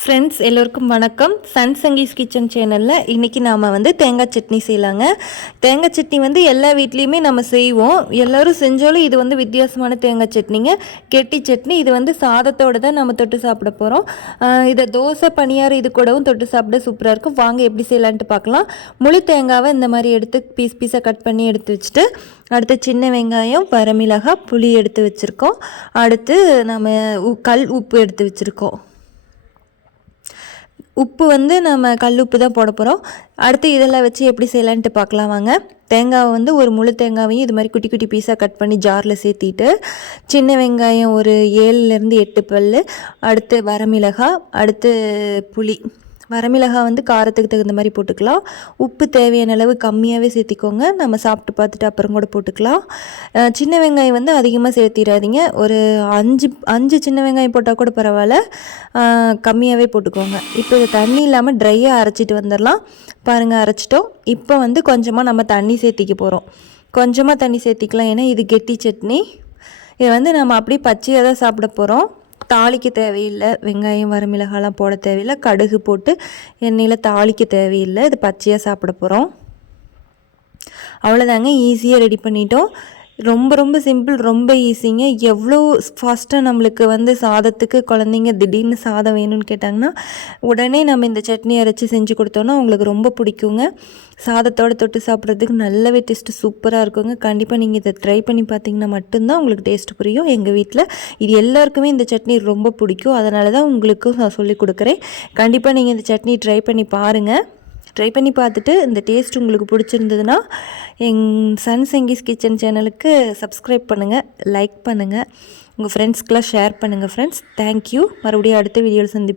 Friends எல்லோருக்கும் வணக்கம். Sun Sanghis kitchen சேனலில் இன்றைக்கி நாம் தேங்காய் சட்னி செய்யலாங்க. தேங்காய் சட்னி எல்லா வீட்லேயுமே நம்ம செய்வோம். எல்லோரும் செஞ்சாலும் இது வித்தியாசமான தேங்காய் சட்னிங்க. கெட்டி சட்னி. இது சாதத்தோடு தான் நம்ம தொட்டு சாப்பிட போகிறோம். இதை தோசை பணியாரம் இது கூடவும் தொட்டு சாப்பிட சூப்பராக இருக்கும். வாங்க எப்படி செய்யலான்ட்டு பார்க்கலாம். முழு தேங்காவை இந்த மாதிரி எடுத்து பீஸாக கட் பண்ணி எடுத்து வச்சுட்டு, அடுத்து சின்ன வெங்காயம், வரமிளகாய், புளி எடுத்து வச்சுருக்கோம். அடுத்து நம்ம கல் உப்பு எடுத்து வச்சுருக்கோம். உப்பு நம்ம கல் உப்பு தான் போட போகிறோம். அடுத்து இதெல்லாம் வச்சு எப்படி செய்யலான்ட்டு பார்க்கலாம் வாங்க. தேங்காவை ஒரு முழு தேங்காவையும் இது மாதிரி குட்டி குட்டி பீஸாக கட் பண்ணி ஜாரில் சேர்த்திட்டு, சின்ன வெங்காயம் ஒரு 7லேருந்து 8 பல், அடுத்து வரமிளகாய், அடுத்து புளி. வரமிளகாய் காரத்துக்கு தகுந்த மாதிரி போட்டுக்கலாம். உப்பு தேவையான அளவு கம்மியாகவே சேர்த்திக்கோங்க. நம்ம சாப்பிட்டு பார்த்துட்டு அப்புறம் கூட போட்டுக்கலாம். சின்ன வெங்காயம் அதிகமாக சேர்த்திடாதீங்க. ஒரு 5 சின்ன வெங்காயம் போட்டால் கூட பரவாயில்ல, கம்மியாகவே போட்டுக்கோங்க. இப்போ இது தண்ணி இல்லாமல் ட்ரையாக அரைச்சிட்டு வந்துடலாம். பாருங்கள், அரைச்சிட்டோம். இப்போ கொஞ்சமாக நம்ம தண்ணி சேர்த்திக்க போகிறோம். கொஞ்சமாக தண்ணி சேர்த்திக்கலாம், ஏன்னா இது கெட்டி சட்னி. இது நம்ம அப்படியே பச்சையாக தான் சாப்பிட போகிறோம். தாளிக்க தேவையில்லை. வெங்காயம் வரமிளகாலாம் போட தேவையில்லை. கடுகு போட்டு எண்ணெயில் தாளிக்க தேவையில்லை. இது பச்சையாக சாப்பிட போகிறோம். அவ்வளோதாங்க, ஈஸியாக ரெடி பண்ணிட்டோம். ரொம்ப ரொம்ப சிம்பிள், ரொம்ப ஈஸிங்க. எவ்வளோ ஃபாஸ்ட்டாக நம்மளுக்கு சாதத்துக்கு குழந்தைங்க திடீர்னு சாதம் வேணும்னு கேட்டாங்கன்னா உடனே நம்ம இந்த சட்னி அரைச்சி செஞ்சு கொடுத்தோன்னா அவங்களுக்கு ரொம்ப பிடிக்குங்க. சாதத்தோடு தொட்டு சாப்பிட்றதுக்கு நல்லாவே டேஸ்ட்டு சூப்பராக இருக்குங்க. கண்டிப்பாக நீங்கள் இதை ட்ரை பண்ணி பார்த்தீங்கன்னா மட்டும்தான் உங்களுக்கு டேஸ்ட் புரியும். எங்கள் வீட்டில் இது எல்லாருக்குமே இந்த சட்னி ரொம்ப பிடிக்கும். அதனால தான் உங்களுக்கும் நான் சொல்லிக் கொடுக்குறேன். கண்டிப்பாக நீங்கள் இந்த சட்னி ட்ரை பண்ணி பாருங்கள். ட்ரை பண்ணி பார்த்துட்டு இந்த டேஸ்ட் உங்களுக்கு பிடிச்சிருந்ததுன்னா சன் சங்கீஸ் கிச்சன் சேனலுக்கு சப்ஸ்கிரைப் பண்ணுங்கள், லைக் பண்ணுங்கள், உங்கள் ஃப்ரெண்ட்ஸ்க்கெலாம் ஷேர் பண்ணுங்கள். Friends, thank you. மறுபடியும் அடுத்த வீடியோவில் சந்திப்போம்.